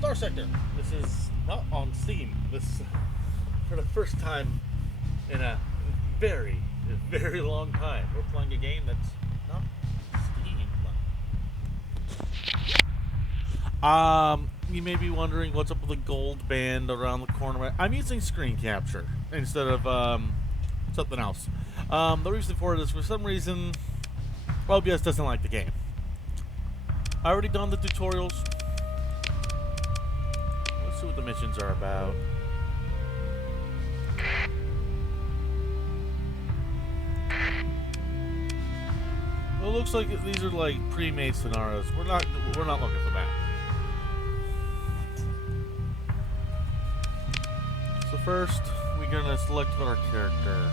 Starsector. This is not on Steam. This is for the first time in a very, very long time. We're playing a game that's not Steam. You may be wondering what's up with the gold band around the corner. I'm using screen capture instead of something else. The reason for it is for some reason OBS doesn't like the game. I already done the tutorials. Let's see what the missions are about. Well, it looks like these are like pre-made scenarios. We're not looking for that. So first, we're gonna select our character.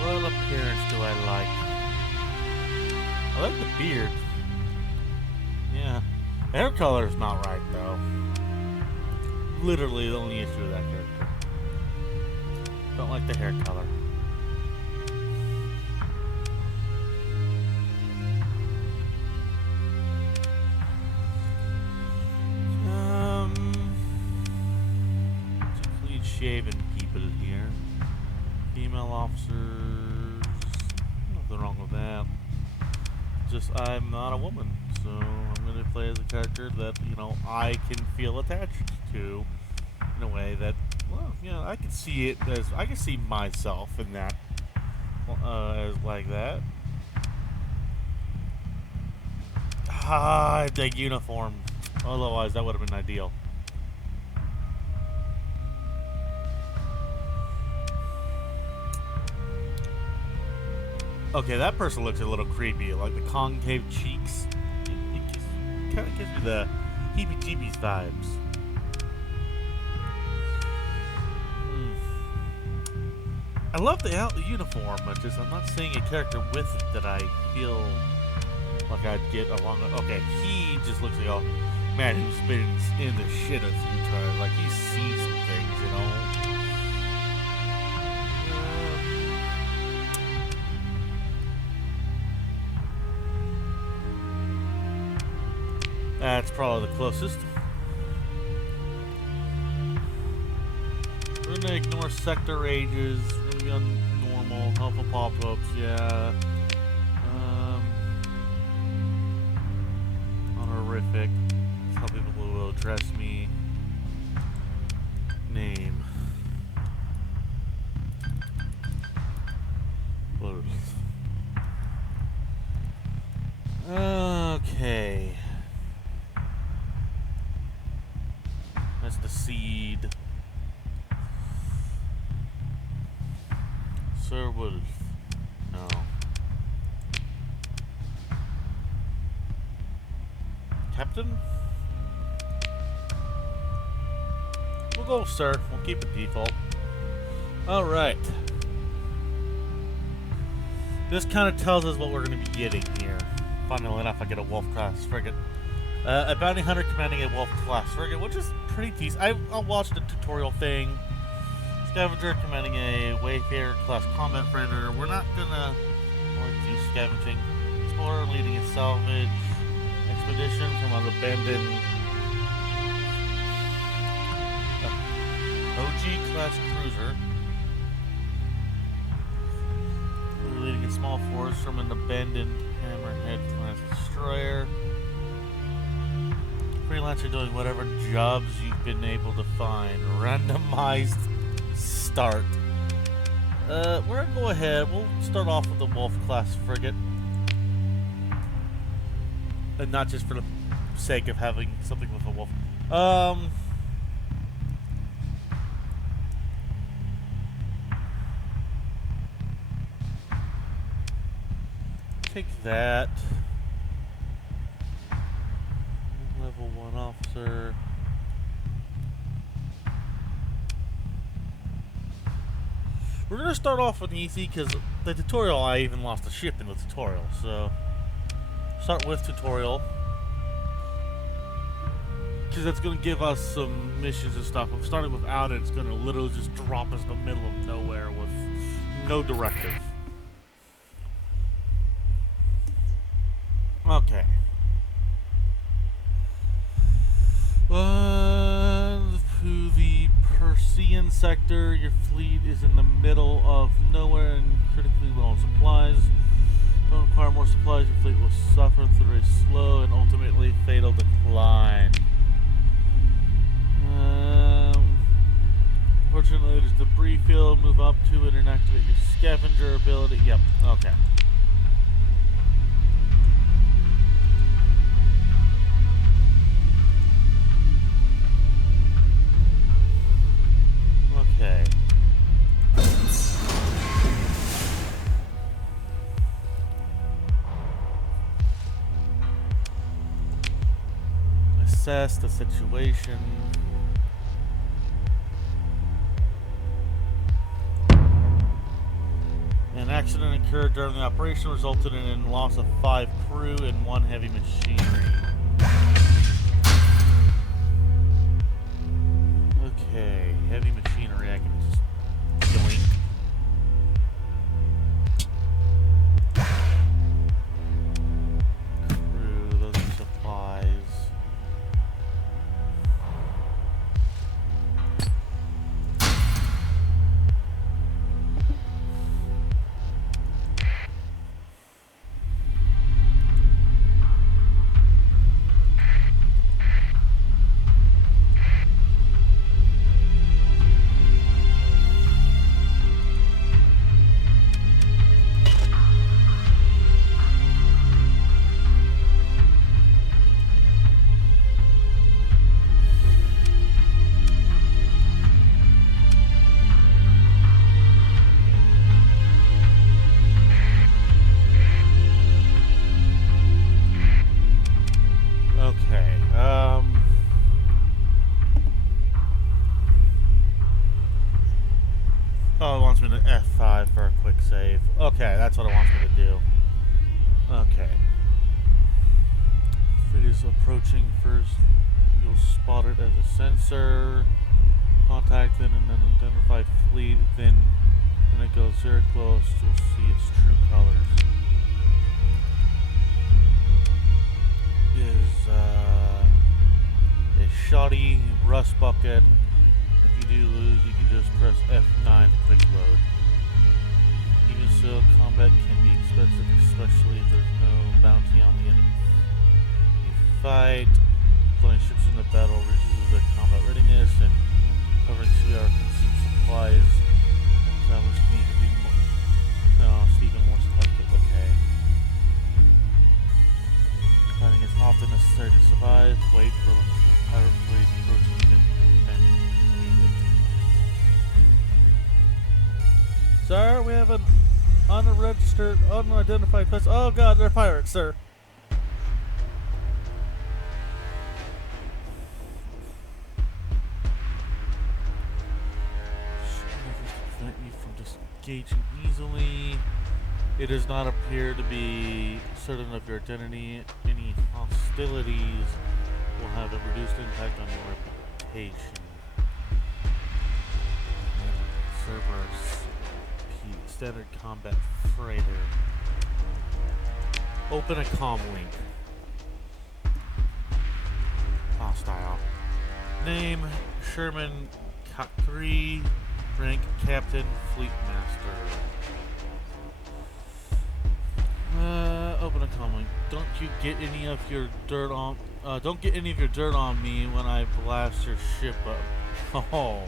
What appearance do I like? I like the beard. Yeah. The hair color is not right, though. Literally the only issue with that character. Don't like the hair color. Some clean-shaven people here. Female officers. Nothing wrong with that. Just I'm not a woman, so I'm gonna play as a character that, you know, I can feel attached to in a way that, well, you know, I can see it as I can see myself in that as like that. Ah, the uniform. Otherwise, that would have been ideal. Okay, that person looks a little creepy, like the concave cheeks. It kind of gives me the heebie-jeebies vibes. I love the uniform, but just I'm not seeing a character with it that I feel like I'd get along with. Okay, he just looks like a man who's been in the shit a few times. Like he's seen some things, you know. That's probably the closest. We're gonna ignore sector rages. We're gonna be on normal, helpful pop-ups, yeah. Not horrific. That's how people will address me. Name. Wolffe. Okay. That's the seed. Sir Wolffe. No. Captain? We'll go, sir. We'll keep it default. Alright. This kind of tells us what we're going to be getting here. Funnily enough, I get a Wolffe class frigate. A bounty hunter commanding a Wolffe class frigate, which is pretty decent. I watched the tutorial thing. Scavenger commanding a Wayfarer class combat freighter. We're not gonna do scavenging. Explorer leading a salvage expedition from an abandoned OG class cruiser. We're leading a small force from an abandoned Hammerhead class destroyer. Freelancer doing whatever jobs you've been able to find. Randomized start. We're gonna go ahead. We'll start off with the Wolffe class frigate, and not just for the sake of having something with a Wolffe. Take that. Level 1 officer. We're gonna start off with easy because the tutorial, I even lost a ship in the tutorial. So start with tutorial because that's gonna give us some missions and stuff. I'm starting without it. It's gonna literally just drop us in the middle of nowhere with no directive. Okay. To the Persian sector, your fleet is in the middle of nowhere and critically low on supplies. Don't require more supplies, your fleet will suffer through a slow and ultimately fatal decline. Fortunately, there's a debris field. Move up to it and activate your scavenger ability. Yep, okay. Okay. Assess the situation. An accident occurred during the operation, resulted in a loss of 5 crew and 1 heavy machinery. Okay, heavy machinery, I can just yoink. Crew, those are supplies. Okay, oh, it wants me to F5 for a quick save. Okay, that's what it wants me to do. Okay. If it is approaching first, you'll spot it as a sensor. Contact then an unidentified fleet. Then when it goes very close, you'll see its true colors. Is a shoddy rust bucket. If you do lose, you can just press F9 to quick load. Even so, combat can be expensive, especially if there's no bounty on the enemy you fight. Deploying ships in the battle reduces their combat readiness, and covering 2 hour consumed supplies. And that was need to be more. No, it's even more supplies. Okay. Fighting is often necessary to survive. Wait for the pirate fleet approaching and meet it. Sir, we have an unregistered, unidentified vessel. Oh god, they're pirates, sir. Prevent you from disengaging easily. It does not appear to be certain of your identity. Any hostilities will have a reduced impact on your reputation. Cerberus, standard combat freighter. Open a comm link. Hostile. Name Sherman Cocktree. Rank Captain Fleet Master. Open a comm link. Don't you get any of your dirt on? Don't get any of your dirt on me when I blast your ship up. Oh.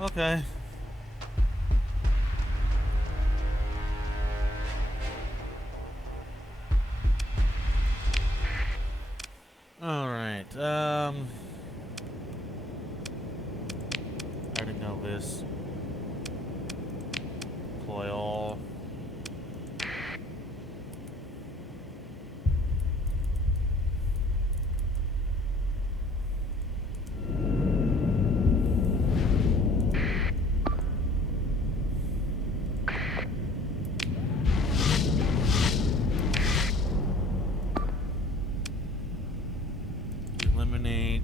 Okay. Alright, I already know this. Deploy all. Eliminate.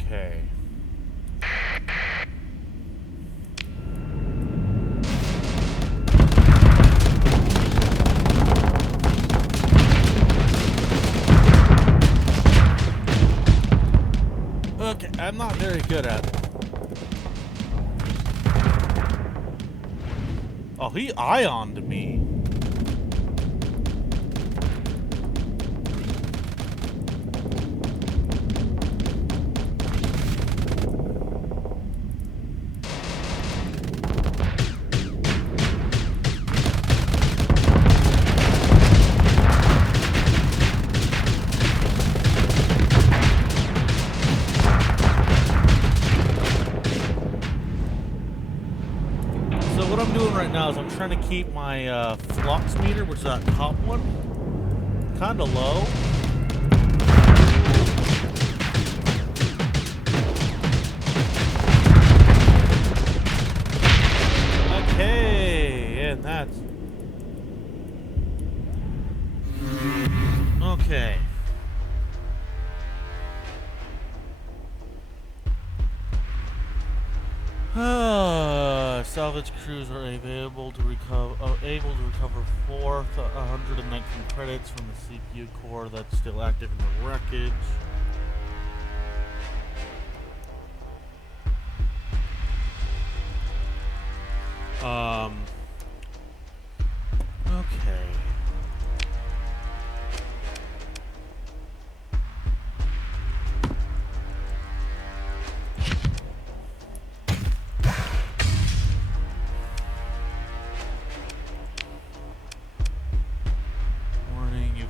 Okay. Okay, I'm not very good at it. Oh, he ioned me. What I'm doing right now is I'm trying to keep my flux meter, which is that top one, kind of low. Okay, and that's okay. Salvage crews are able to recover 419 credits from the CPU core that's still active in the wreckage. Okay.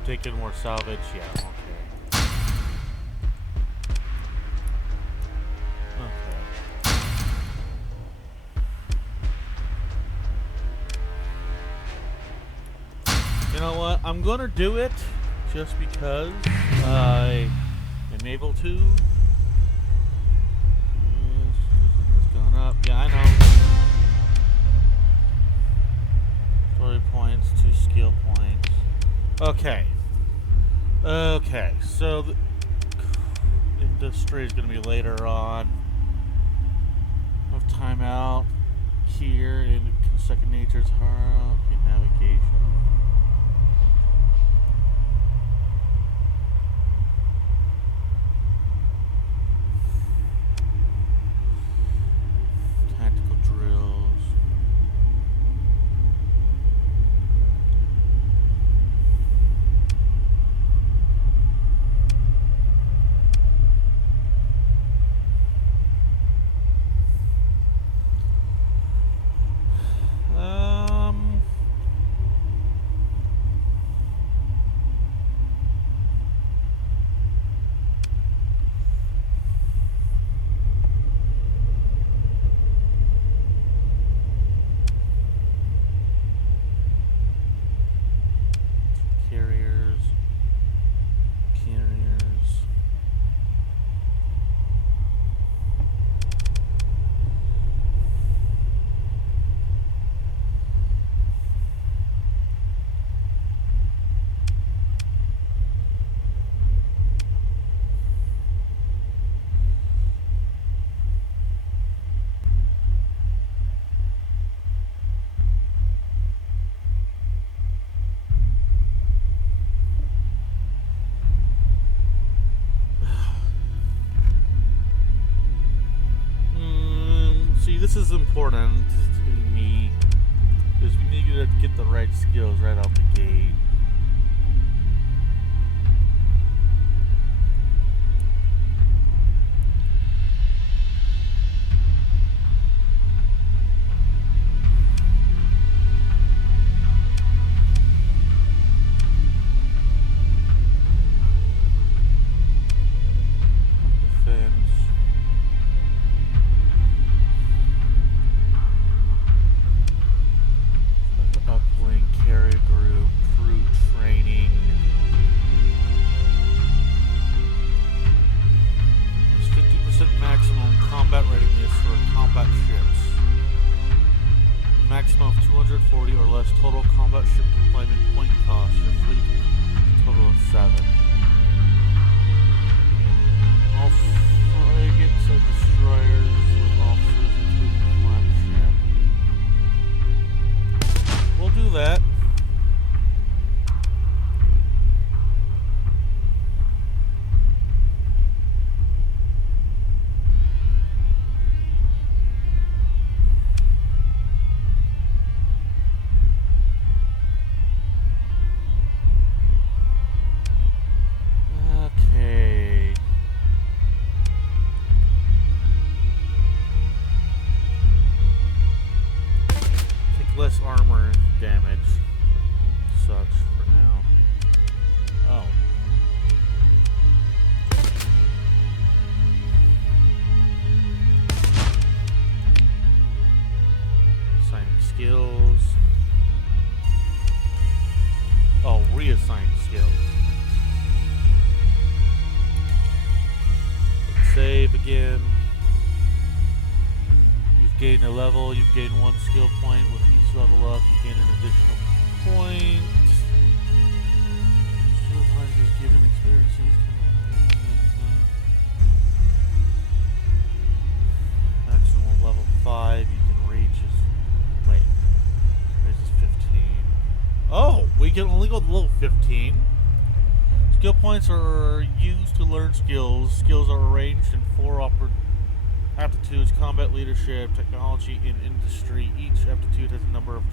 Taking more salvage, yeah, okay. Okay. You know what? I'm gonna do it just because I am able to. It's gone up. Yeah, I know. Story points, 2 skill points. Okay. Okay, so the industry is going to be later on. Of timeout here in second nature's hard. Okay, navigation. Tactical drills. This is important to me because we need to get the right skills right out the gate. Maximum of 240 or less total combat ship deployment point cost. Your fleet total of 7. All frigates save again. You've gained a level, you've gained 1 skill point. With each level up, you gain an additional point. Supervisors given experiences. Maximum level 5 you can reach is. Wait. Raises 15. Oh! We can only go to level 15? Skill points are used to learn skills. Skills are arranged in 4 aptitudes: combat, leadership, technology, and industry. Each aptitude has a number of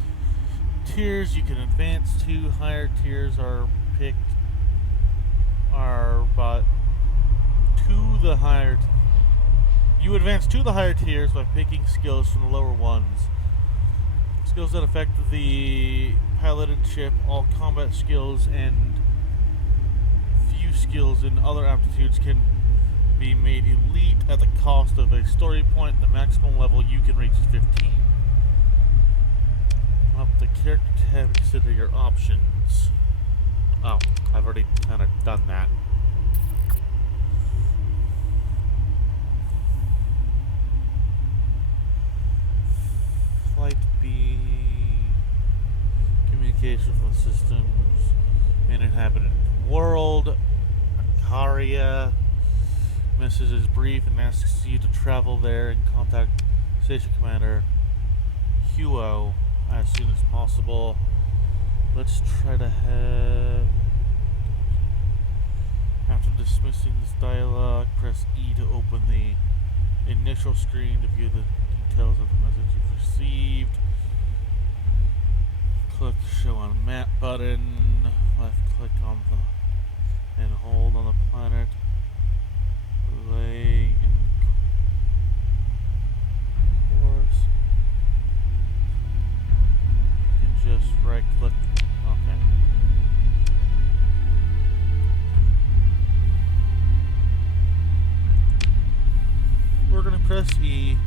tiers you can advance to. Higher tiers are picked but to the higher you advance to the higher tiers by picking skills from the lower ones. Skills that affect the piloted ship, all combat skills, and few skills in other aptitudes can be made elite at the cost of a story point. The maximum level you can reach is 15. Up the character tab, consider your options. Oh, I've already kind of done that. Flight B, communication from systems, uninhabited world, Akaria. Message is brief and asks you to travel there and contact Station Commander Huo as soon as possible. Let's try to have. After dismissing this dialogue, press E to open the initial screen to view the details of the message you've received. Click Show on Map button. Left click on the and hold on the planet. Lay in course. You can just right click. Okay. We're gonna press E.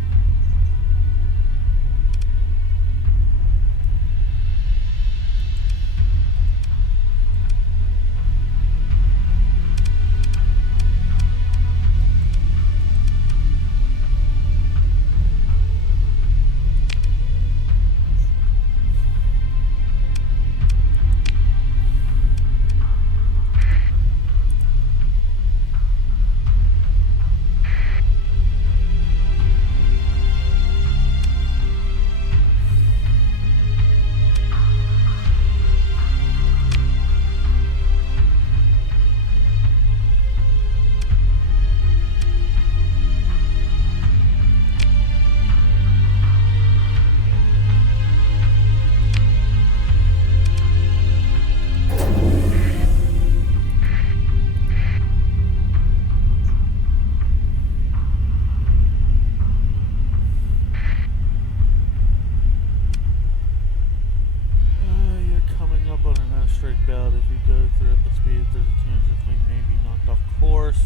Belt. If you go through at the speed, there's a chance the fleet may be knocked off course.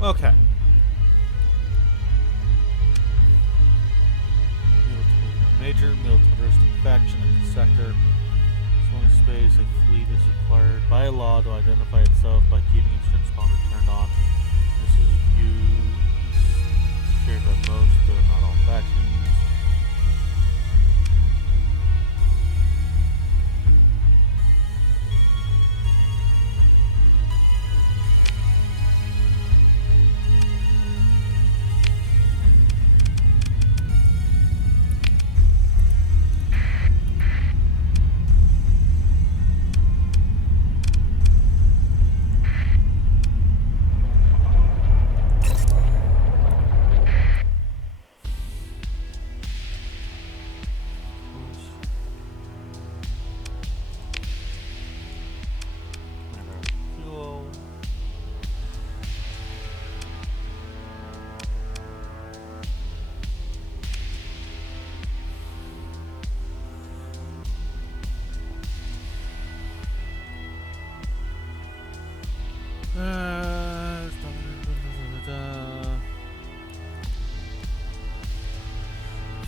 Okay. Major militaristic faction in the sector. Space, a fleet is required by law to identify itself by keeping its transponder turned on. This is viewed shared by most, though not all factions.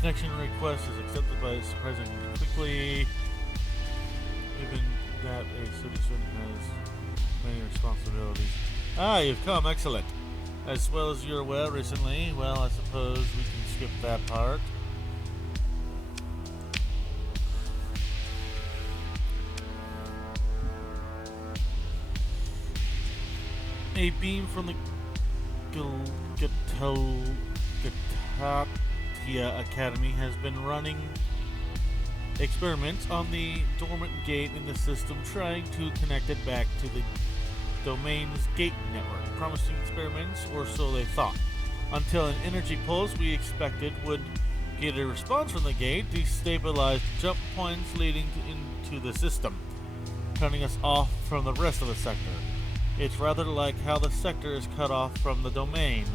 connection request is accepted by surprisingly quickly, given that a citizen has many responsibilities. Ah, you've come, excellent. As well as you're aware recently, well, I suppose we can skip that part. A beam from the Gatatia Academy has been running experiments on the dormant gate in the system, trying to connect it back to the domain's gate network. Promising experiments, or so they thought, until an energy pulse we expected would get a response from the gate, destabilize the jump points leading into the system, turning us off from the rest of the sector. It's rather like how the sector is cut off from the domain.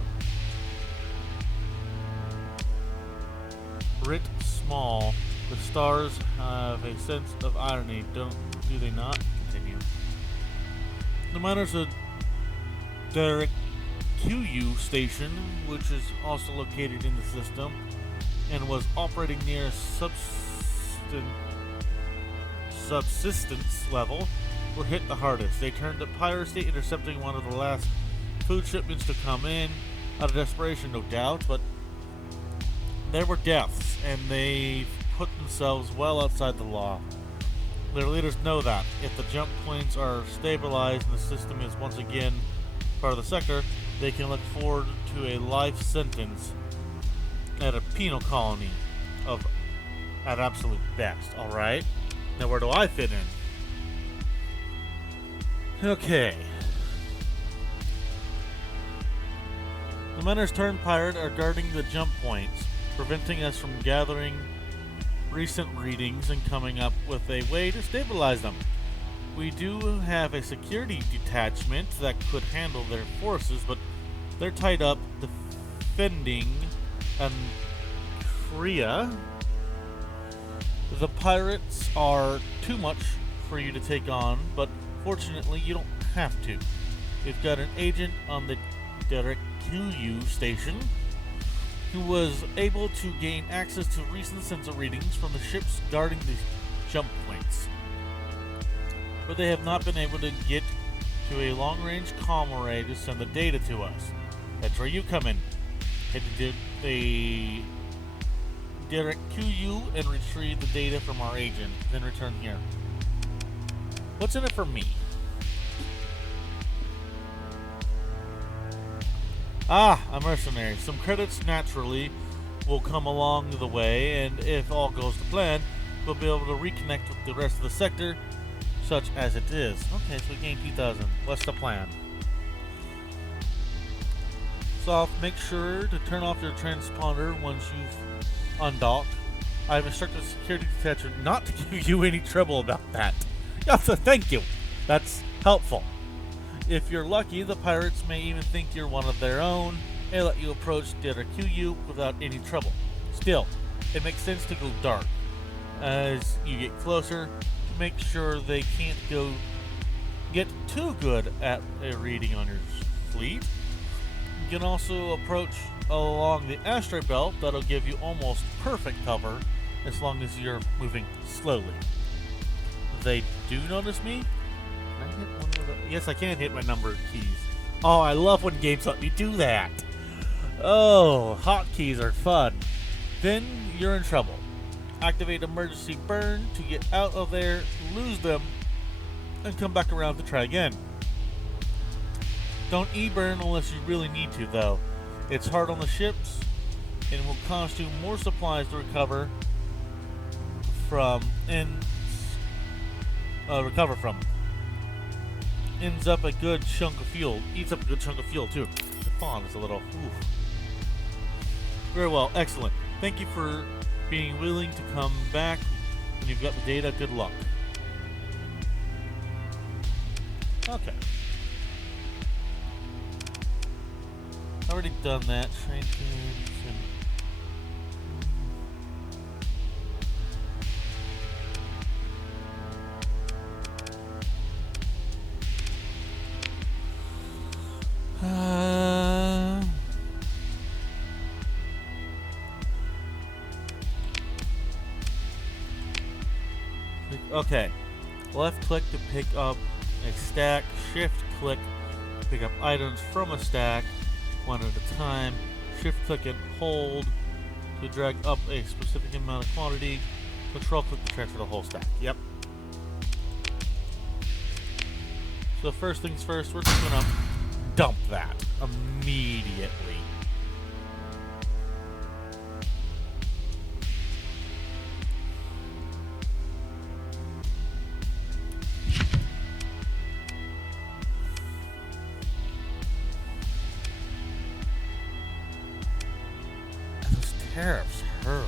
Writ small, the stars have a sense of irony, do they not? Continue. The miners of Derek QU station, which is also located in the system and was operating near subsistence level, were hit the hardest. They turned to piracy, intercepting one of the last food shipments to come in, out of desperation, no doubt, but there were deaths, and they put themselves well outside the law. Their leaders know that. If the jump points are stabilized and the system is once again part of the sector, they can look forward to a life sentence at a penal colony at absolute best, alright? Now where do I fit in? Okay. The miners turned pirate are guarding the jump points, preventing us from gathering recent readings and coming up with a way to stabilize them. We do have a security detachment that could handle their forces, but they're tied up defending Korea. The pirates are too much for you to take on, but fortunately, you don't have to. We've got an agent on the Derek QU station who was able to gain access to recent sensor readings from the ships guarding the jump points. But they have not been able to get to a long-range comm array to send the data to us. That's where you come in. Head to the Derek QU and retrieve the data from our agent, then return here. What's in it for me? Ah, a mercenary. Some credits naturally will come along the way, and if all goes to plan, we'll be able to reconnect with the rest of the sector, such as it is. Okay, so we gained 2,000. What's the plan? So make sure to turn off your transponder once you've undocked. I've instructed the security detachment not to give you any trouble about that. Thank you. That's helpful. If you're lucky, the pirates may even think you're one of their own and let you approach Derek QU without any trouble. Still, it makes sense to go dark as you get closer to make sure they can't get too good at a reading on your fleet. You can also approach along the asteroid belt. That'll give you almost perfect cover as long as you're moving slowly. They do notice me? Can I hit one of the... Yes, I can hit my number keys. Oh, I love when games let me do that. Oh, hotkeys are fun. Then you're in trouble. Activate emergency burn to get out of there, lose them, and come back around to try again. Don't e-burn unless you really need to, though. It's hard on the ships and will cost you more supplies to recover from. Ends up a good chunk of fuel. Eats up a good chunk of fuel, too. The font is a little... Oof. Very well. Excellent. Thank you for being willing to come back when you've got the data. Good luck. Okay. Already done that. Train Okay. Left click to pick up a stack. Shift click to pick up items from a stack one at a time. Shift click and hold to drag up a specific amount of quantity. Control click to transfer the whole stack. Yep. So first things first, we're just gonna dump that immediately. Those tariffs hurt.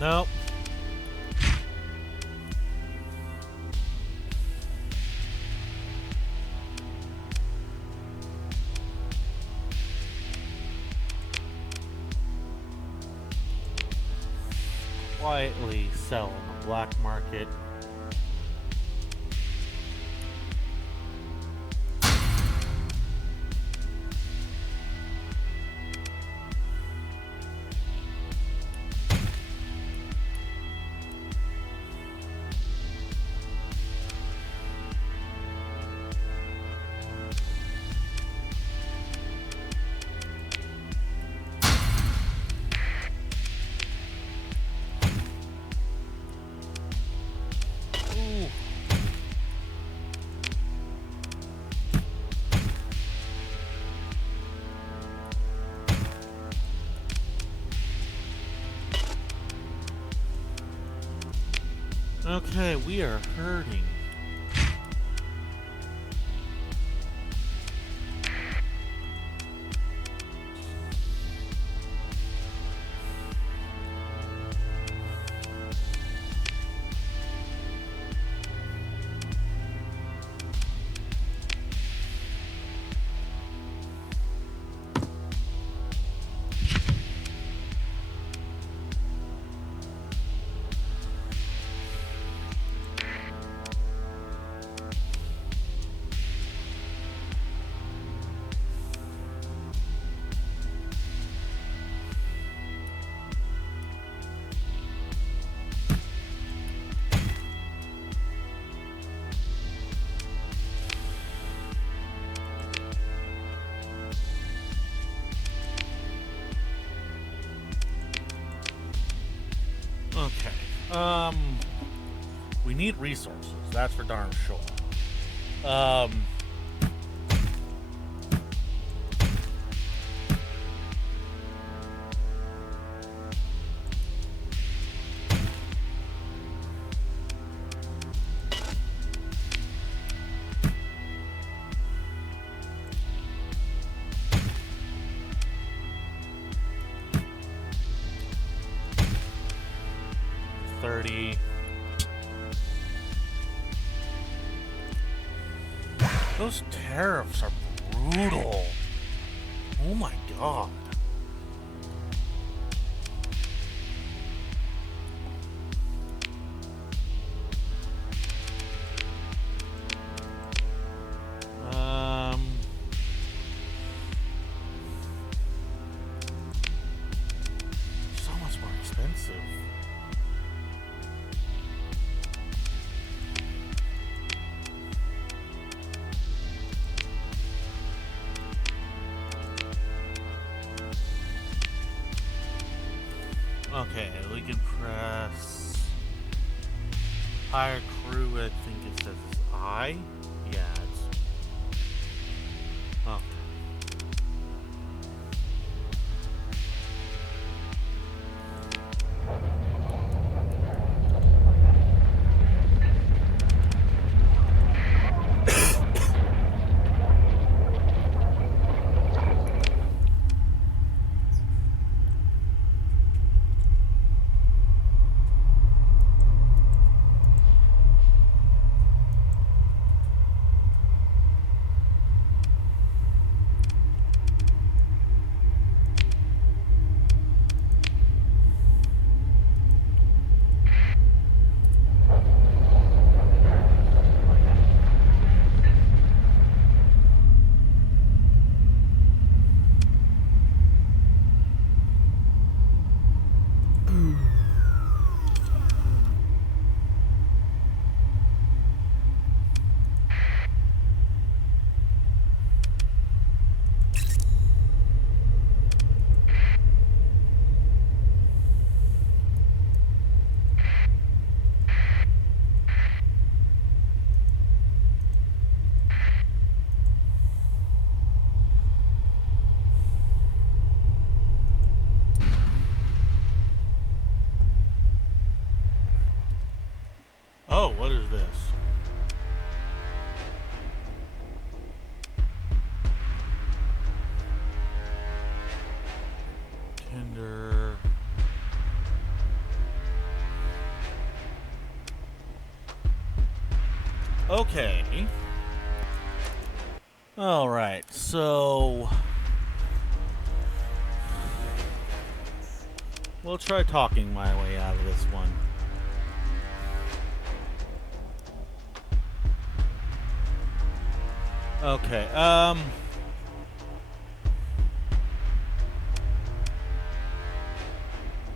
Nope. Quietly sell on the black market. Okay, we are hurting. Okay. We need resources. That's for darn sure. Those tariffs are brutal. Oh my god. So much more expensive. Okay, we can press hire crew. I think it says it's I. Yeah, it's okay. Okay. Alright, so... we'll try talking my way out of this one. Okay,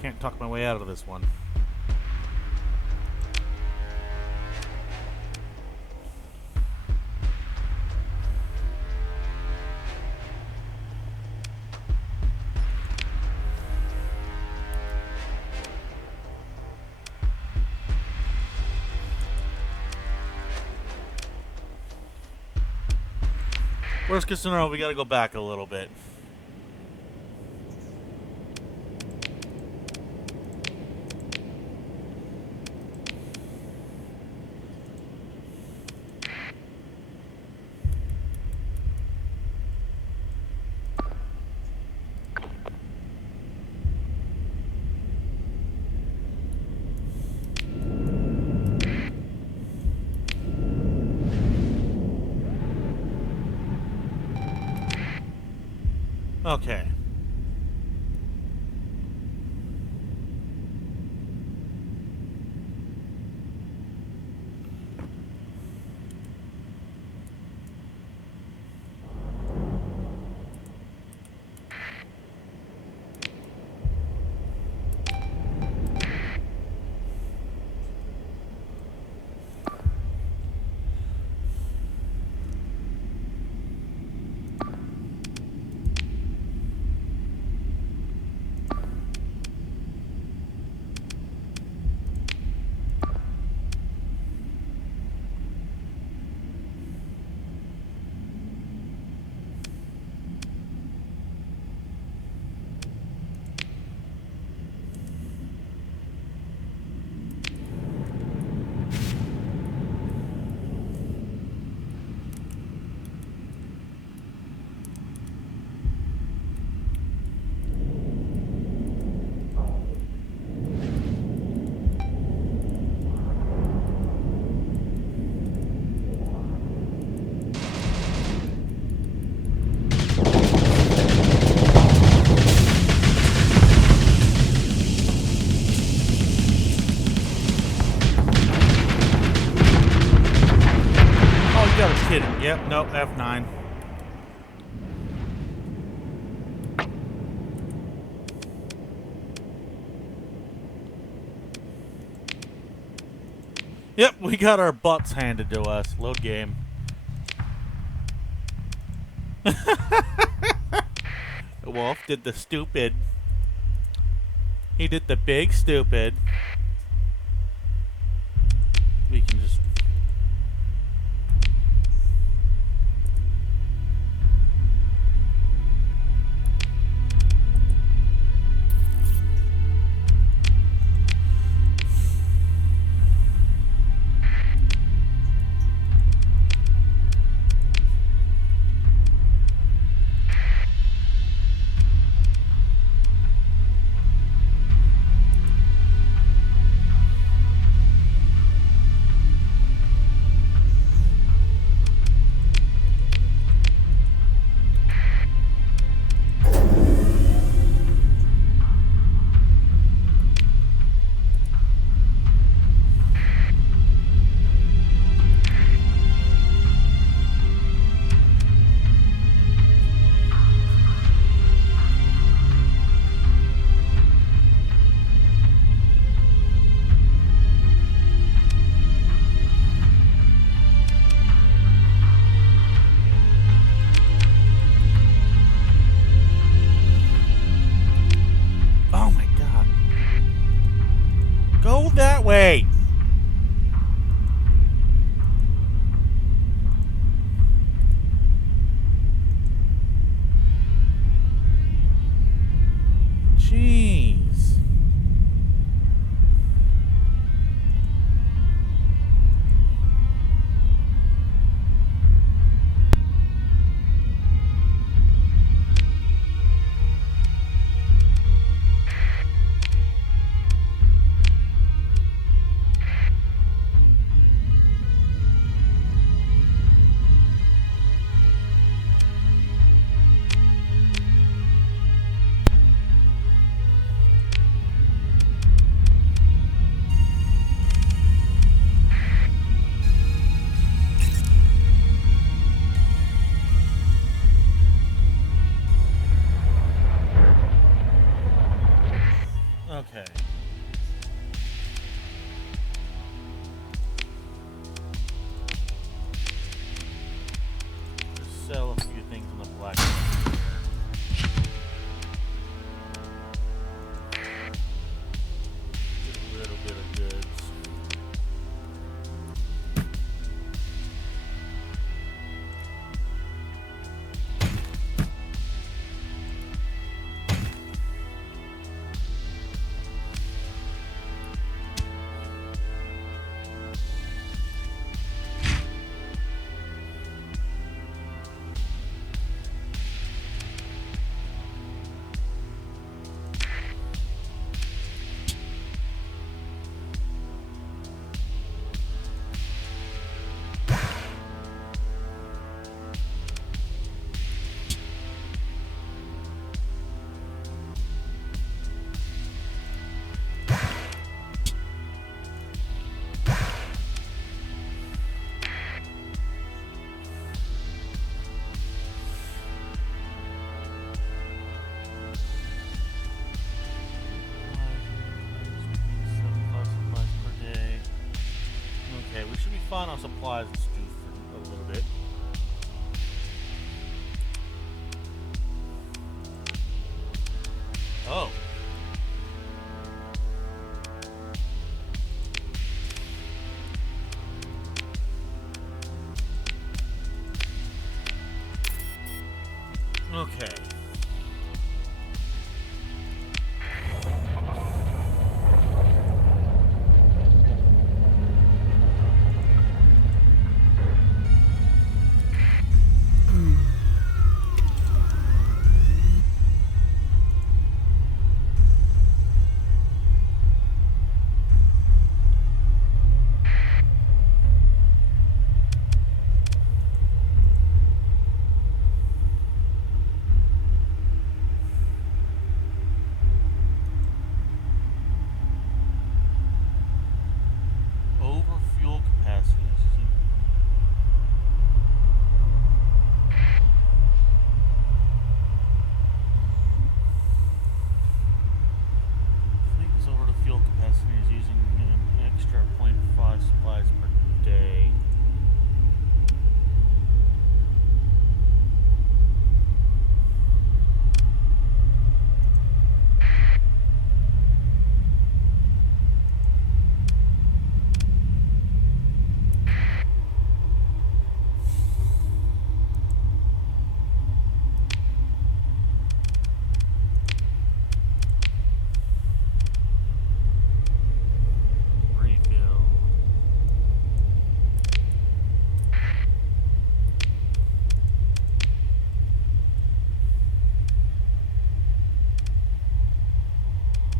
can't talk my way out of this one. Worst case scenario, we gotta go back a little bit. Okay. Kidding. Yep, nope, F9. Yep, we got our butts handed to us. Load game. Wolffe did the stupid. He did the big stupid. We can just... more supplies and stew for a little bit. Oh. Okay.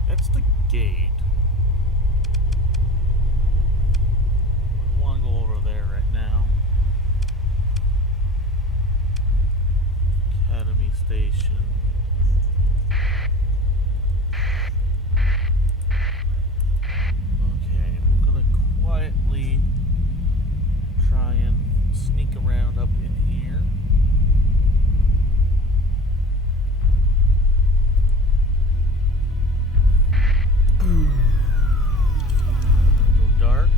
That's the gate. I want to go over there right now. Academy Station. Okay, we're gonna quietly try and sneak around up in here. Go dark.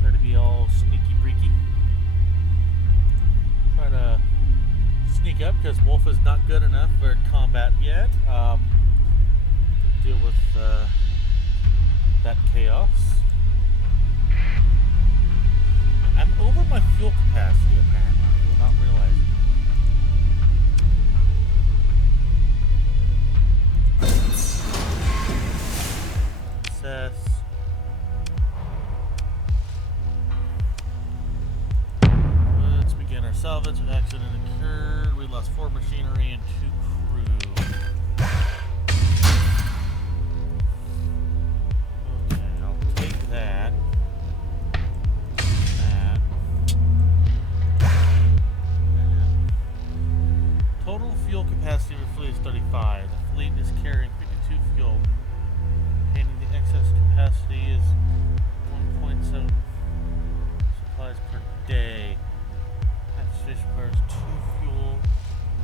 Try to be all sneaky breaky. Try to sneak up because Wolffe is not good enough for combat yet. To deal with that chaos. I'm over my fuel capacity apparently. We're not realizing it. Success. Let's begin our salvage. An accident occurred. We lost 4 machinery and 2 crew. Okay, I'll take that. That. And total fuel capacity of the fleet is 35. The fleet is carrying 52 fuel. And the excess capacity is 1.7 supplies per day. That station requires 2 fuel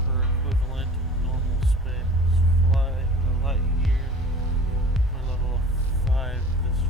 per equivalent normal space flight light year for level 5 this.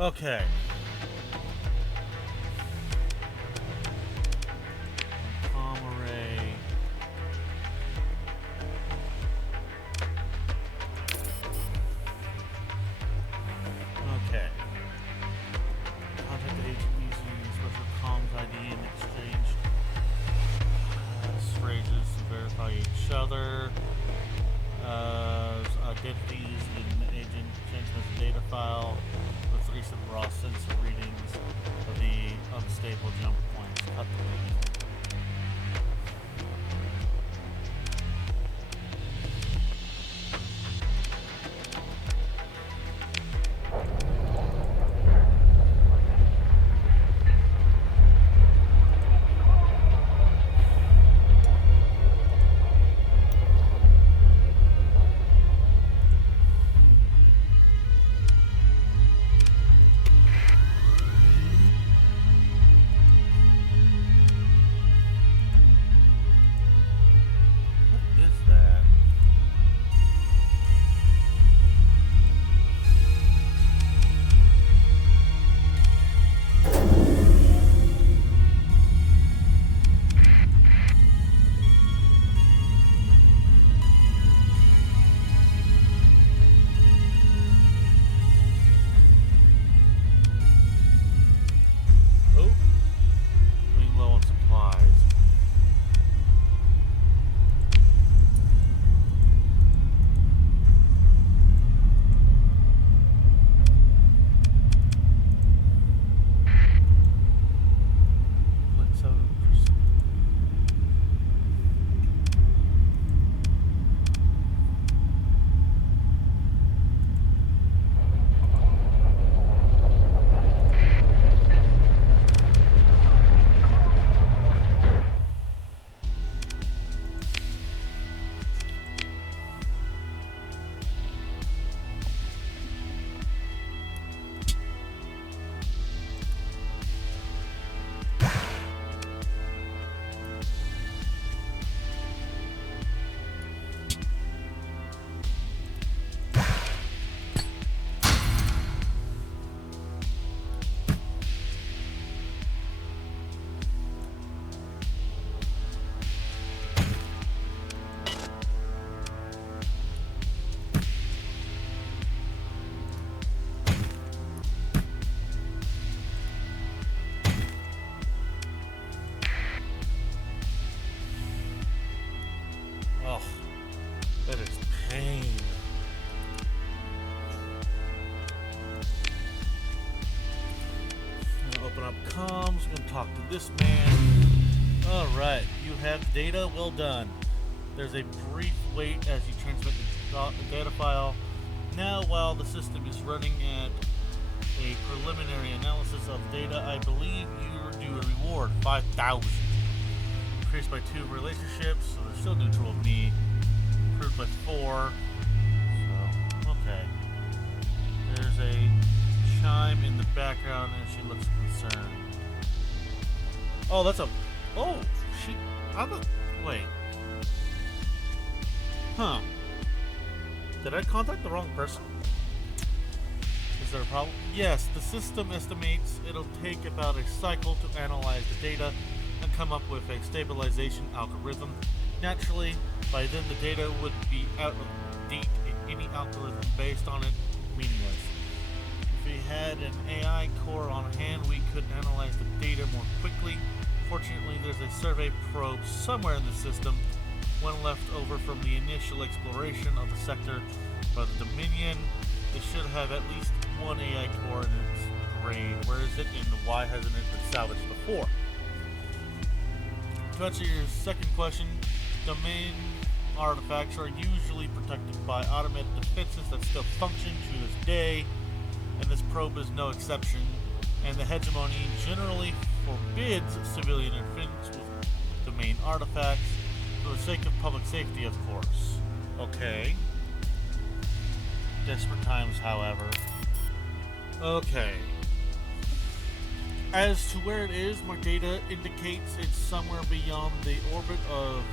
Okay. Array. other identities in the agent transmits a data file with recent raw sensor readings of the unstable jump points. Cut the link. That is pain. I'm gonna open up comms. I'm gonna talk to this man. Alright, you have data. Well done. There's a brief wait as you transmit the data file. Now, while the system is running at a preliminary analysis of data, I believe you're due a reward, 5,000. Increased by 2 relationships, so they're still neutral of me. Improved by 4. So, okay. There's a chime in the background and she looks concerned. Oh, that's a... Oh, she... Wait. Huh. Did I contact the wrong person? Is there a problem? Yes, the system estimates it'll take about a cycle to analyze the data and come up with a stabilization algorithm. Naturally, by then the data would be out of date and any algorithm based on it meaningless. If we had an AI core on hand, we could analyze the data more quickly. Fortunately, there's a survey probe somewhere in the system, one left over from the initial exploration of the sector by the Dominion. It should have at least one AI core in its brain. Where is it and why hasn't it been salvaged before? To answer your second question, domain artifacts are usually protected by automated defenses that still function to this day, and this probe is no exception, and the hegemony generally forbids civilian interference with domain artifacts for the sake of public safety, of course. Okay. Desperate times, however. Okay. As to where it is, my data indicates it's somewhere beyond the orbit of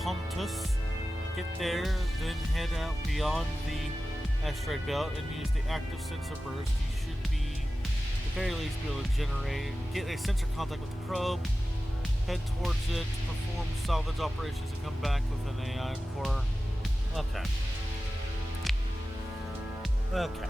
Pontus. Get there, then head out beyond the asteroid belt and use the active sensor burst. You should be, at the very least, be able to get a sensor contact with the probe, head towards it, perform salvage operations, and come back with an AI core. Okay. Okay.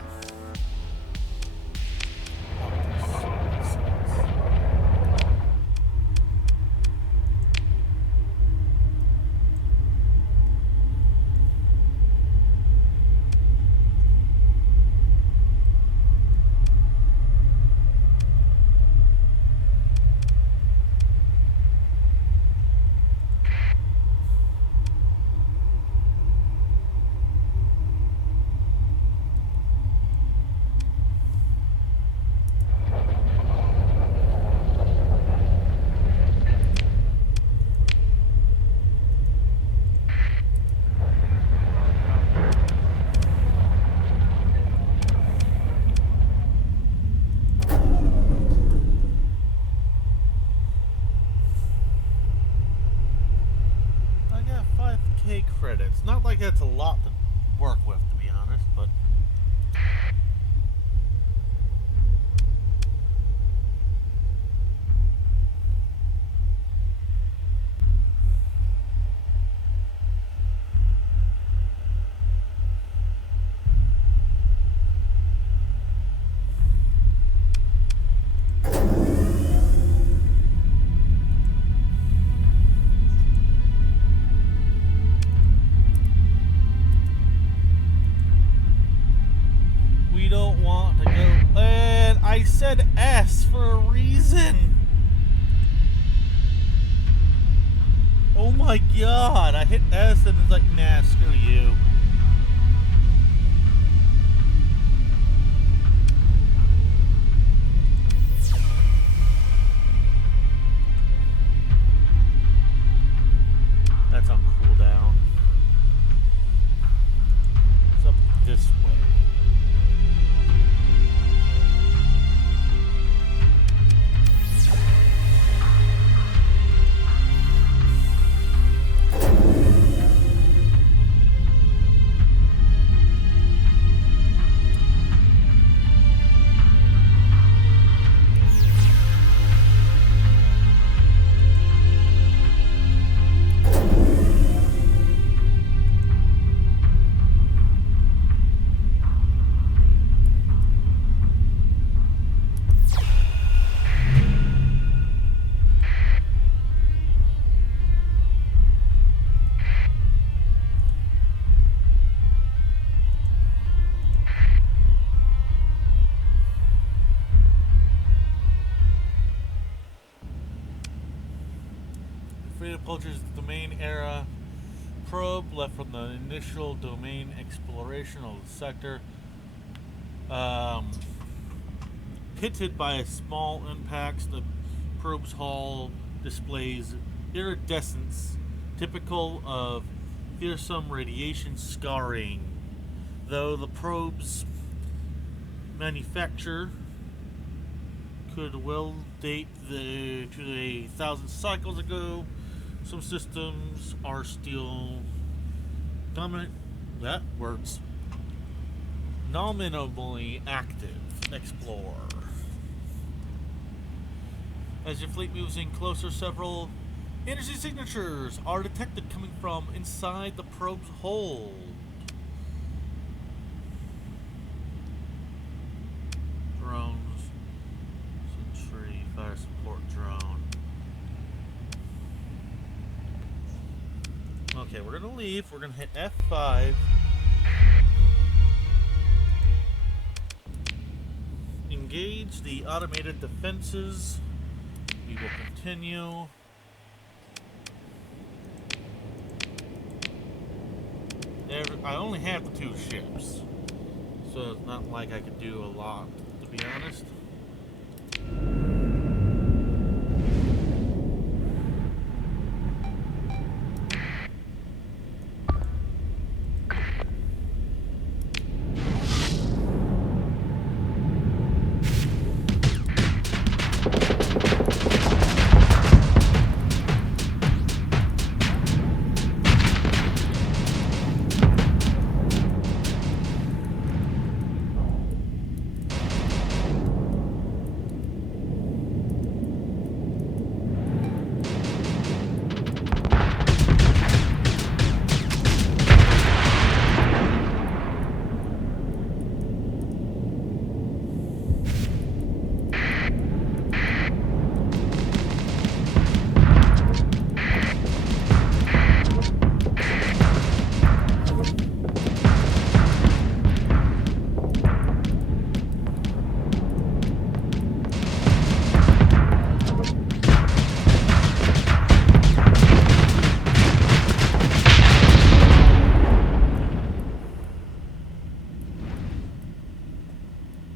okay credits. Not like that's a lot to work with, to be honest, but... We don't want to go... And I said S for a reason! Oh my god, I hit S and it's like, nah, screw you. That's on cooldown. It's up this way. Free approaches the domain era probe left from the initial domain exploration of the sector. Pitted by a small impacts, the probe's hull displays iridescence typical of fearsome radiation scarring. Though the probe's manufacture could well date to 1,000 cycles ago, some systems are still dominant. That works. Nominally active. Explore. As your fleet moves in closer, several energy signatures are detected coming from inside the probe's hold. Drones. Sentry. Fire support drone. Okay, we're gonna leave. We're gonna hit F5. Engage the automated defenses. We will continue. I only have the 2 ships, so it's not like I could do a lot, to be honest.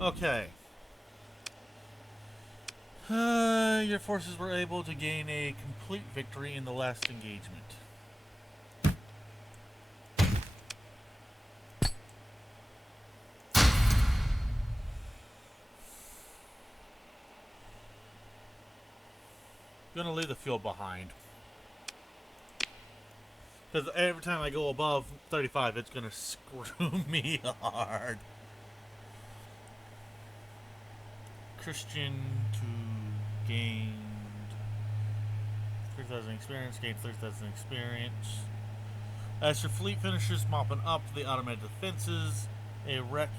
Okay. Your forces were able to gain a complete victory in the last engagement. Gonna leave the field behind. Because every time I go above 35, it's going to screw me hard. Christian to gained 3,000 experience, gained 3,000 experience. As your fleet finishes mopping up the automated defenses, a wreck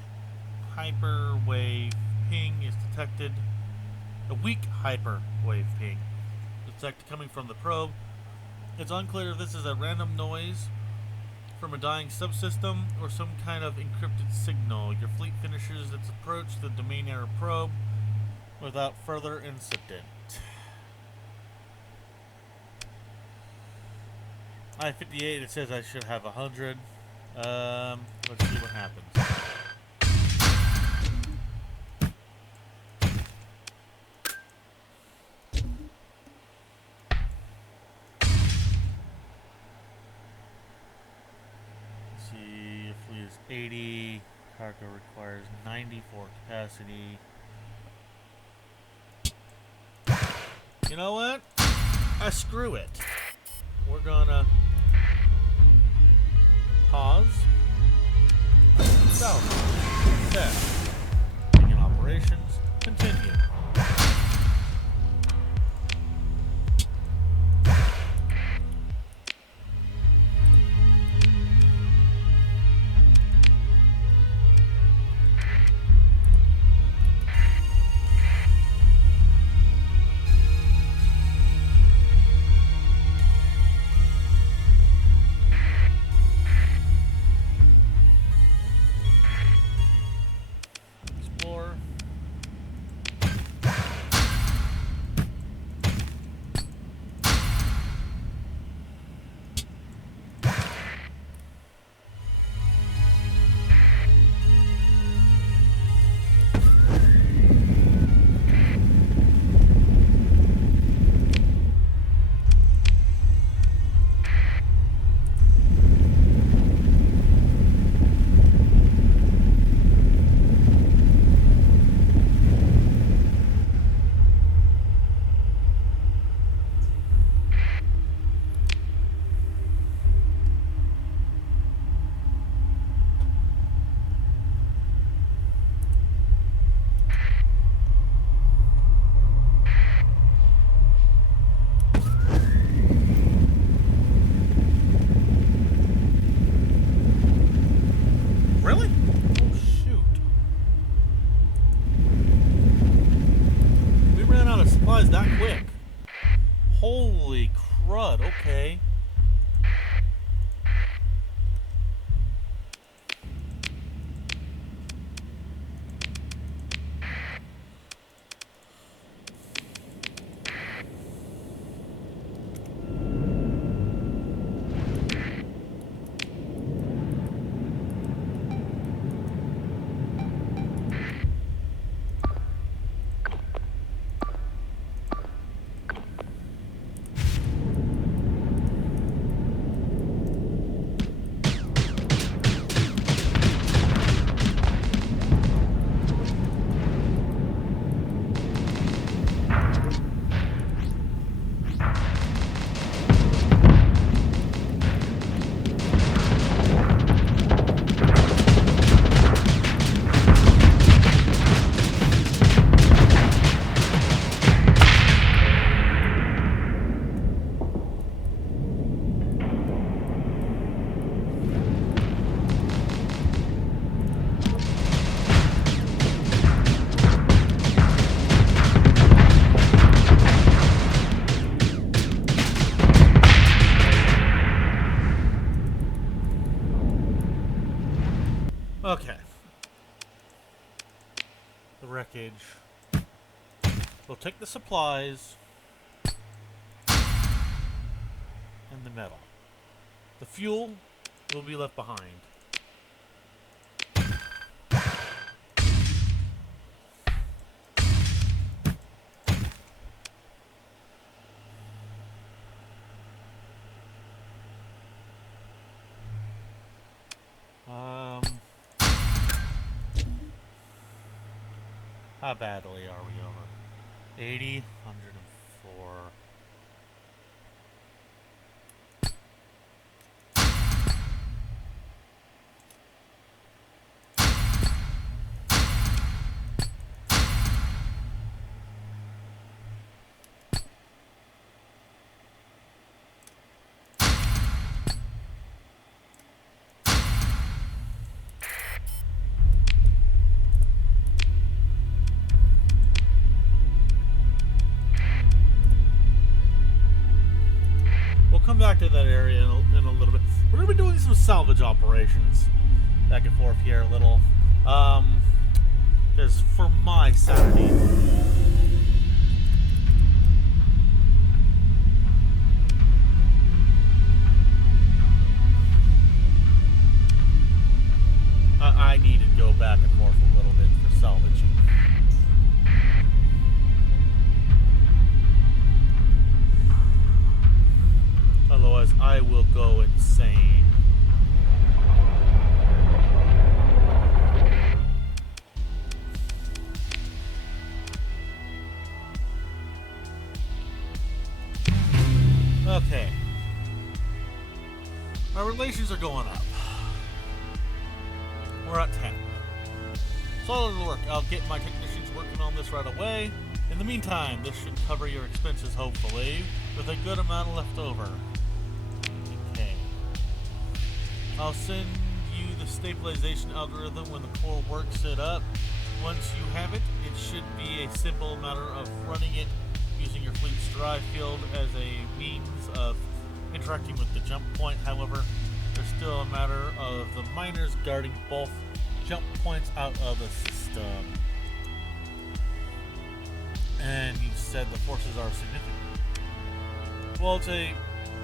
hyper wave ping is detected. A weak hyper wave ping is detected coming from the probe. It's unclear if this is a random noise from a dying subsystem or some kind of encrypted signal. Your fleet finishes its approach to the domain error probe without further incident. I 58. It says I should have 100. Let's see what happens. Let's see, if fleet is 80, cargo requires 94 capacity. You know what? Screw it. We're gonna pause. South. Set. Begin operations. Continue. That quick. Holy crud, okay. Okay. The wreckage. We'll take the supplies and the metal. The fuel will be left behind. How badly are we over? 80, 104. salvage operations back and forth here a little. Because for my Saturday. I need to go back and forth a little bit for salvaging. Otherwise, I will go insane. Okay. Our relations are going up. We're at 10. Solid work. I'll get my technicians working on this right away. In the meantime, this should cover your expenses, hopefully, with a good amount left over. Okay. I'll send you the stabilization algorithm when the core works it up. Once you have it, it should be a simple matter of running it using your fleet's drive field as a means of interacting with the jump point. However, there's still a matter of the miners guarding both jump points out of the system. And you said the forces are significant. Well,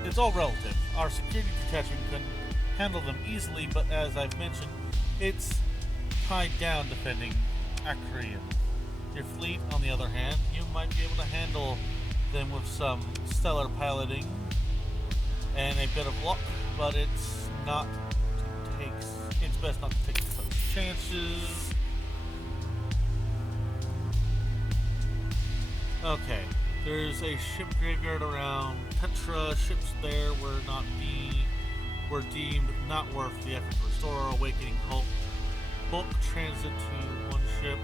it's all relative. Our security detachment can handle them easily, but as I've mentioned, it's tied down defending Acreon. Your fleet, on the other hand, you might be able to handle them with some stellar piloting and a bit of luck, but it's best not to take such chances. Okay, there's a ship graveyard around Tetra. Ships there were deemed not worth the effort to restore. Awakening bulk transit to one ship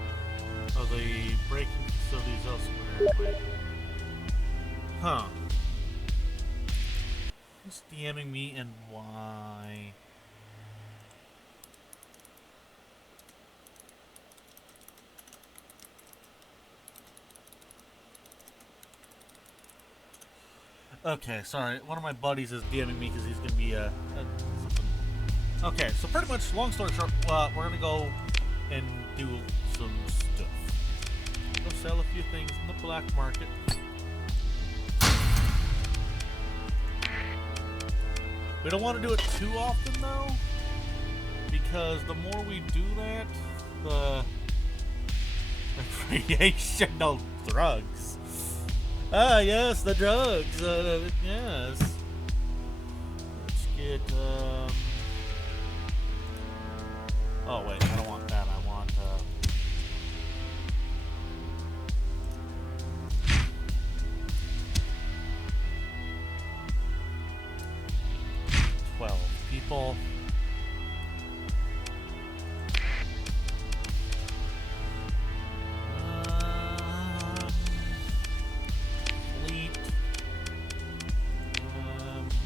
of the braking facilities elsewhere. Huh. Who's DMing me and why? Okay, sorry. One of my buddies is DMing me because he's going to be something. Okay, so pretty much, long story short, we're going to go and do some stuff. Go sell a few things in the black market. We don't want to do it too often, though, because the more we do that, the recreational drugs. Ah, yes, the drugs. Yes. Let's get, oh, wait, I don't want that. I want, 12 people.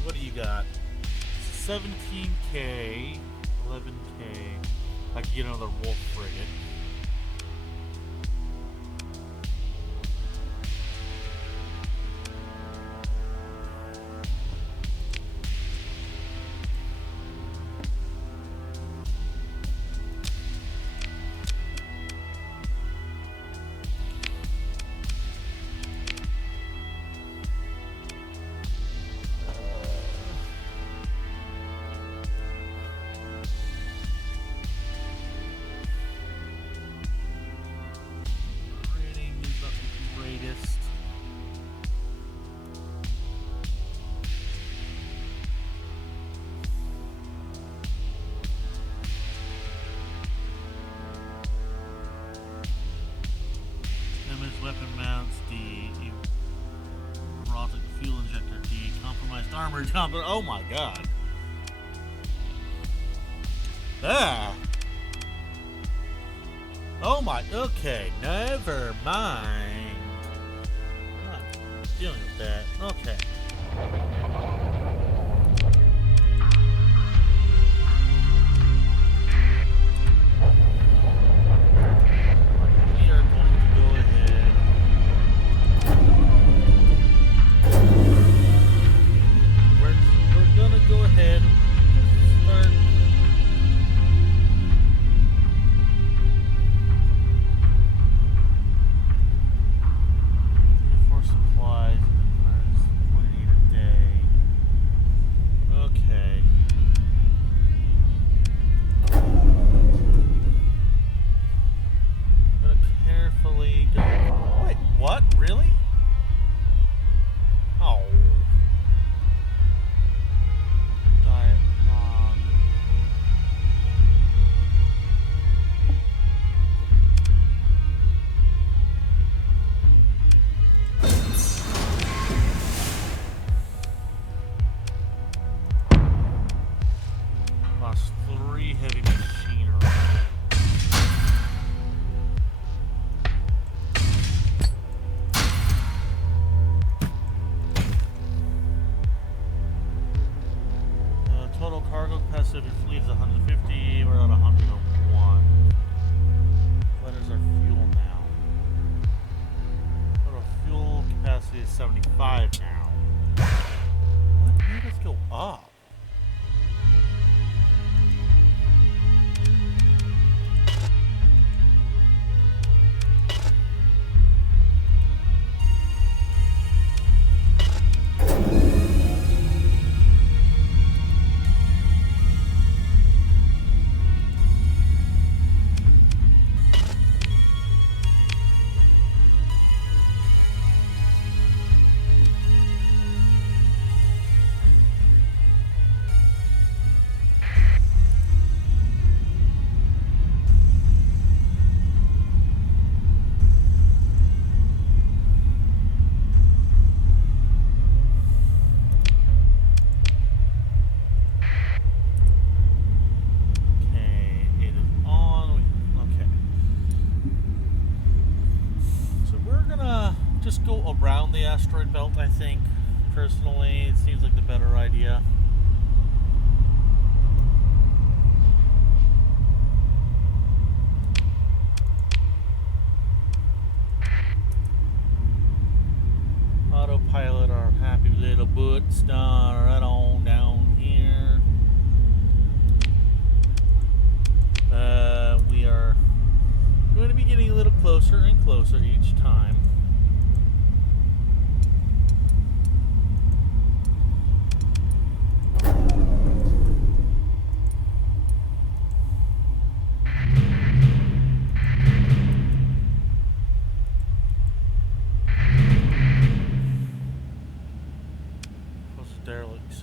What do you got? 17k, 11k. I could get another Wolffe frigate. Weapon mounts, D, erotic fuel injector, D, compromised armor jumper. Oh my god. Ah. Oh my, okay, never mind. I'm not dealing with that. Okay. Start cargo capacity of your fleet is 150. We're at 101. What is our fuel now? Our fuel capacity is 75 now. What made us go up? Around the asteroid belt, I think. Personally, it seems like the better idea. Autopilot our happy little butts right on down here. We are going to be getting a little closer and closer each time.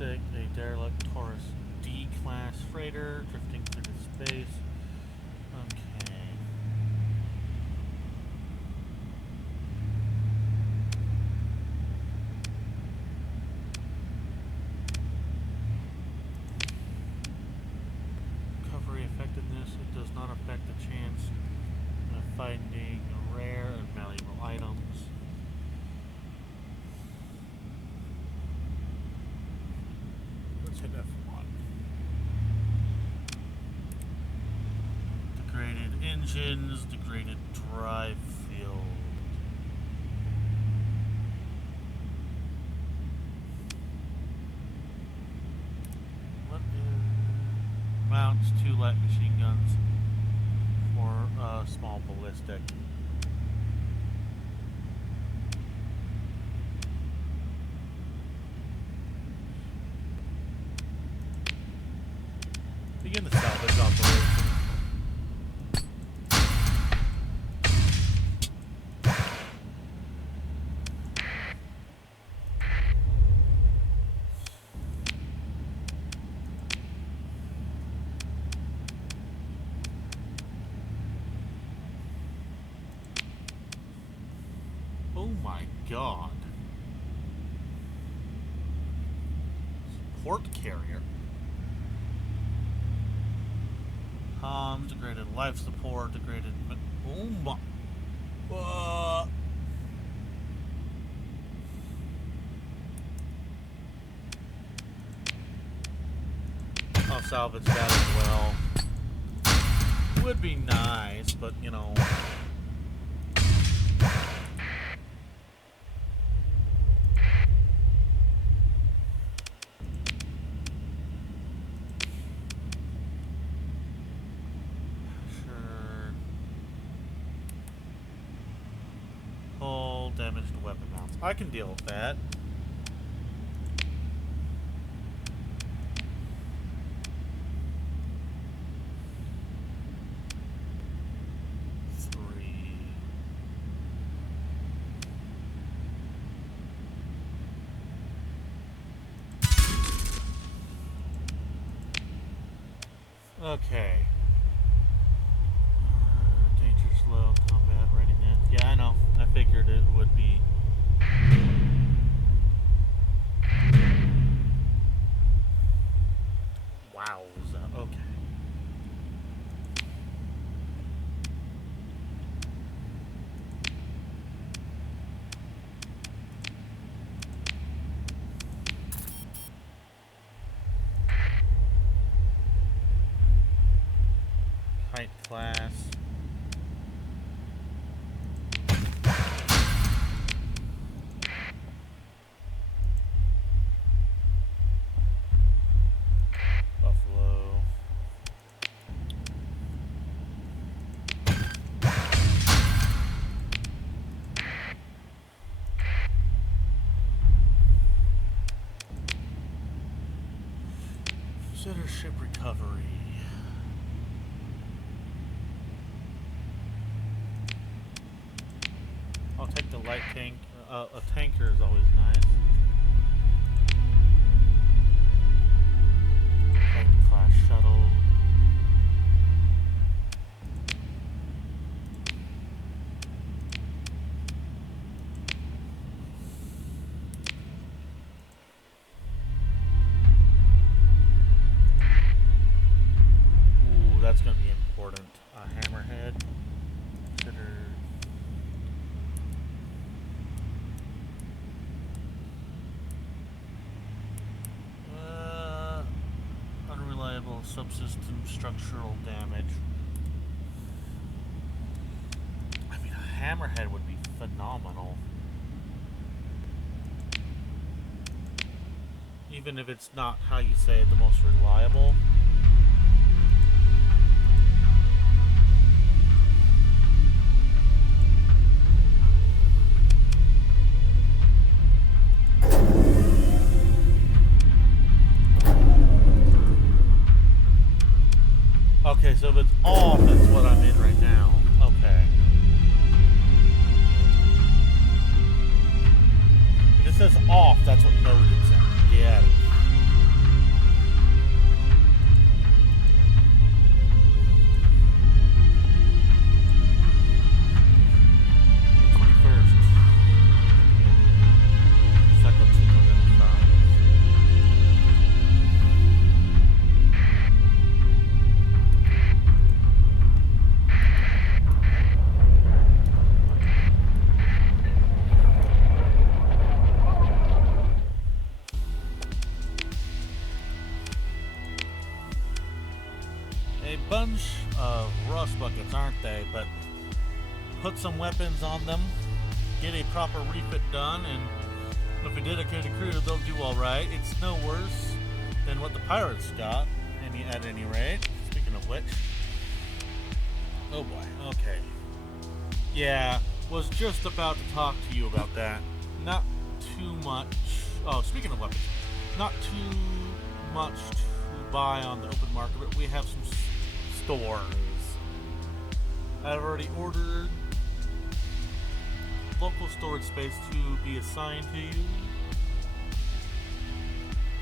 A derelict Taurus D-class freighter drifting through space. Okay. Recovery effectiveness. It does not affect the chance of finding rare and valuable items. Hit F1. Degraded engines, degraded drive field. What is mounts 2 light machine guns for small ballistic. Begin the salvage operation. Oh my God. Support carrier. Degraded life support, degraded. Oh my. I'll salvage that as well. Would be nice, but you know. Damaged weapon mounts. I can deal with that. Okay. Dangerous low combat readiness. Yeah, I know. I figured it would be. Wowza. Okay. Tight class. Buffalo. Consider ship recovery. I'll take the light tank. A tanker is always nice. Tank class shuttle. Ooh, that's going to be important. Hammerhead. Consider. Unreliable subsystem structural damage. I mean, a hammerhead would be phenomenal. Even if it's not, how you say, the most reliable. Okay, so if it's off, that's what I'm in right now. Okay. If it says off, that's what mode it's in. Get it. May 21st. Cycle 205. Bunch of rust buckets, aren't they? But put some weapons on them, get a proper refit done, and if a dedicated crew, they'll do all right. It's no worse than what the pirates got, at any rate. Speaking of which, oh boy. Okay. Yeah, was just about to talk to you about that. Not too much. Oh, speaking of weapons, not too much to buy on the open market, but we have some stores. I've already ordered local storage space to be assigned to you,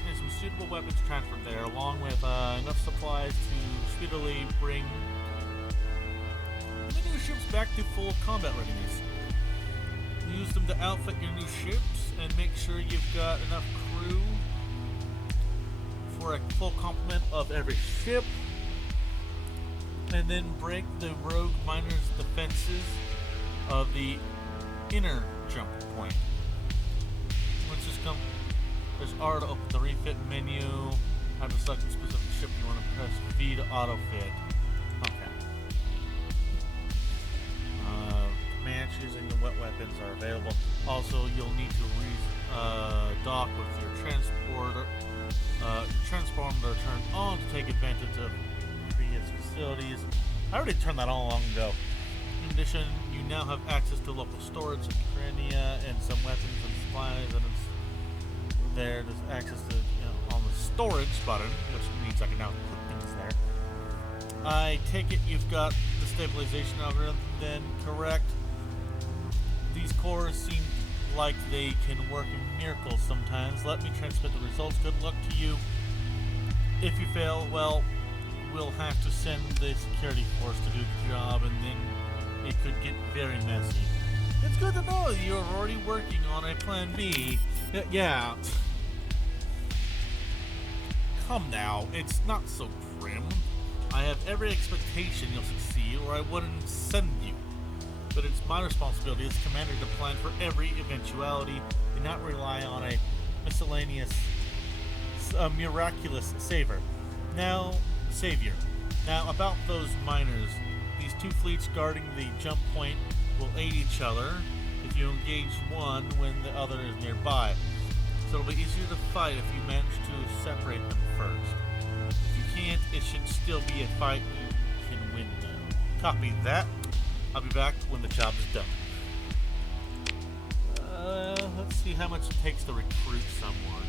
and some suitable weapons transferred there, along with enough supplies to speedily bring the new ships back to full combat readiness. Use them to outfit your new ships and make sure you've got enough crew for a full complement of every ship. And then break the rogue miners' defenses of the inner jump point. Let's just come. There's R to open the refit menu. Have to select a specific ship you want to press V to auto fit. Okay. Command choosing the wet weapons are available. Also, you'll need to dock with your transporter. Transponder turned on to take advantage of facilities. I already turned that on long ago. In addition, you now have access to local storage in Krania and some weapons and supplies, and it's there's access to, on the storage button, which means I can now put things there. I take it you've got the stabilization algorithm then correct. These cores seem like they can work in miracles sometimes. Let me transmit the results. Good luck to you. If you fail, well, we'll have to send the security force to do the job, and then it could get very messy. It's good to know you're already working on a plan B. Yeah. Come now, it's not so grim. I have every expectation you'll succeed, or I wouldn't send you. But it's my responsibility as commander to plan for every eventuality and not rely on a miraculous savior. Now, Savior, Now, about those miners, these two fleets guarding the jump point will aid each other if you engage one when the other is nearby. So it'll be easier to fight if you manage to separate them first. If you can't, it should still be a fight you can win though. Copy that. I'll be back when the job is done. Let's see how much it takes to recruit someone.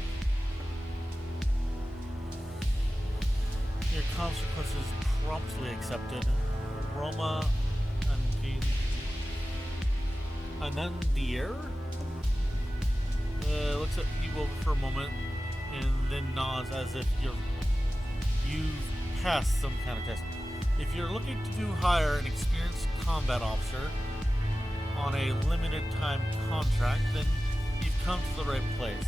Your consequences promptly accepted. Roma Anundir looks at you over for a moment and then nods as if you've passed some kind of test. If you're looking to hire an experienced combat officer on a limited time contract, then you've come to the right place.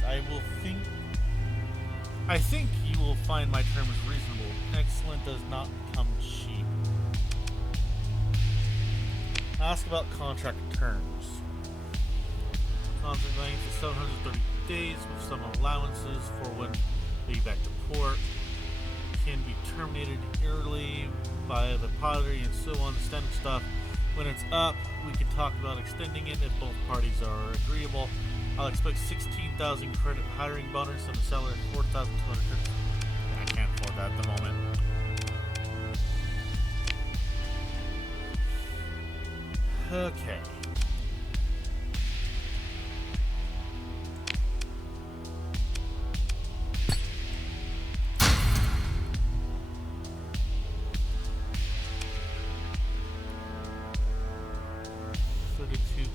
I think you will find my terms reasonable. Excellent does not come cheap. Ask about contract terms. Contract length is 730 days with some allowances for when you back to port. Can be terminated early by the padre and so on, standard stuff. When it's up, we can talk about extending it if both parties are agreeable. I'll expect 16,000 credit hiring bonus and a salary of 4,200 credits. I can't afford that at the moment. Okay.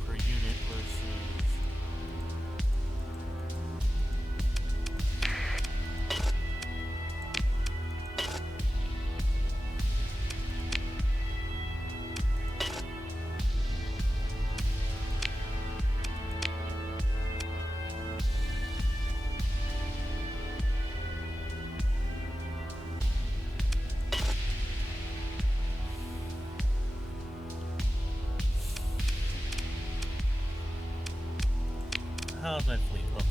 Per unit versus how's my fleet looking?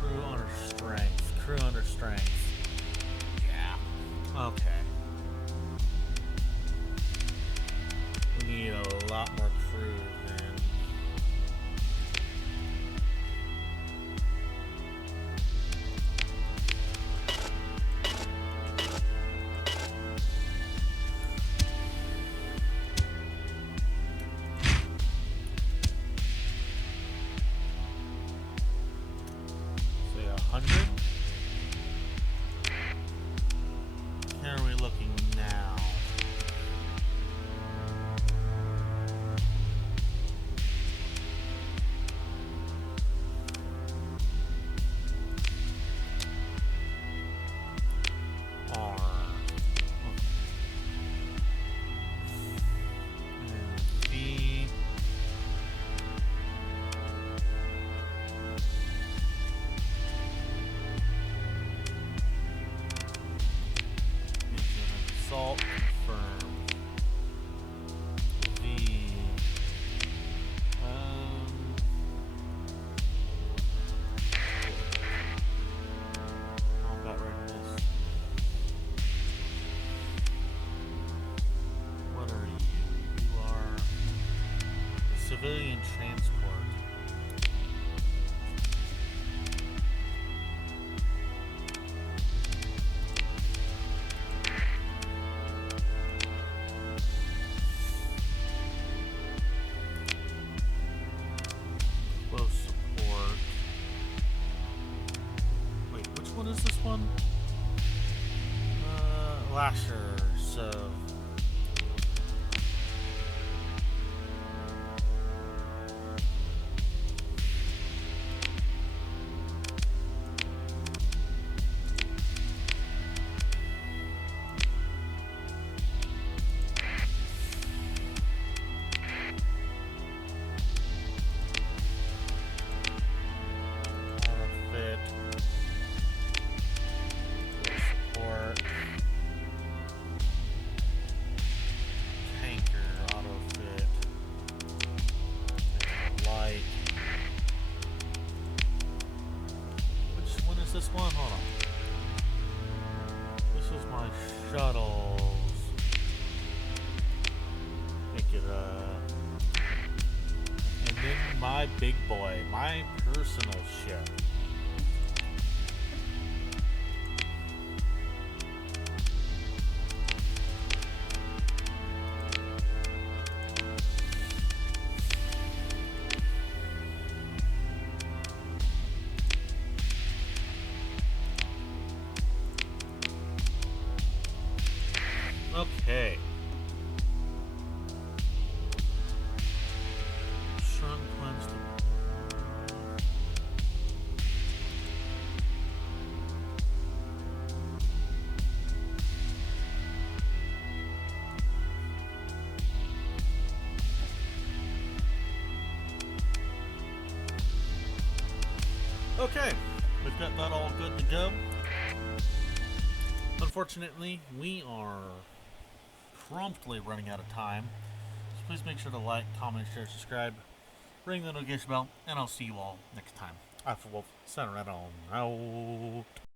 Crew under strength. Crew under strength. Yeah. Okay. We need a lot more crew then. How are we looking now? Assault confirmed. Combat readiness. What are you? You are civilian transport. What is this one? Lasher, so... This one, hold on. my shuttles. Make it and then my big boy, my personal ship. Okay. Shrunk Wednesday. Okay, we've got that all good to go. Unfortunately, we are promptly running out of time. So please make sure to like, comment, share, subscribe, ring the notification bell, and I'll see you all next time. I'm Wolffe, signing right on out.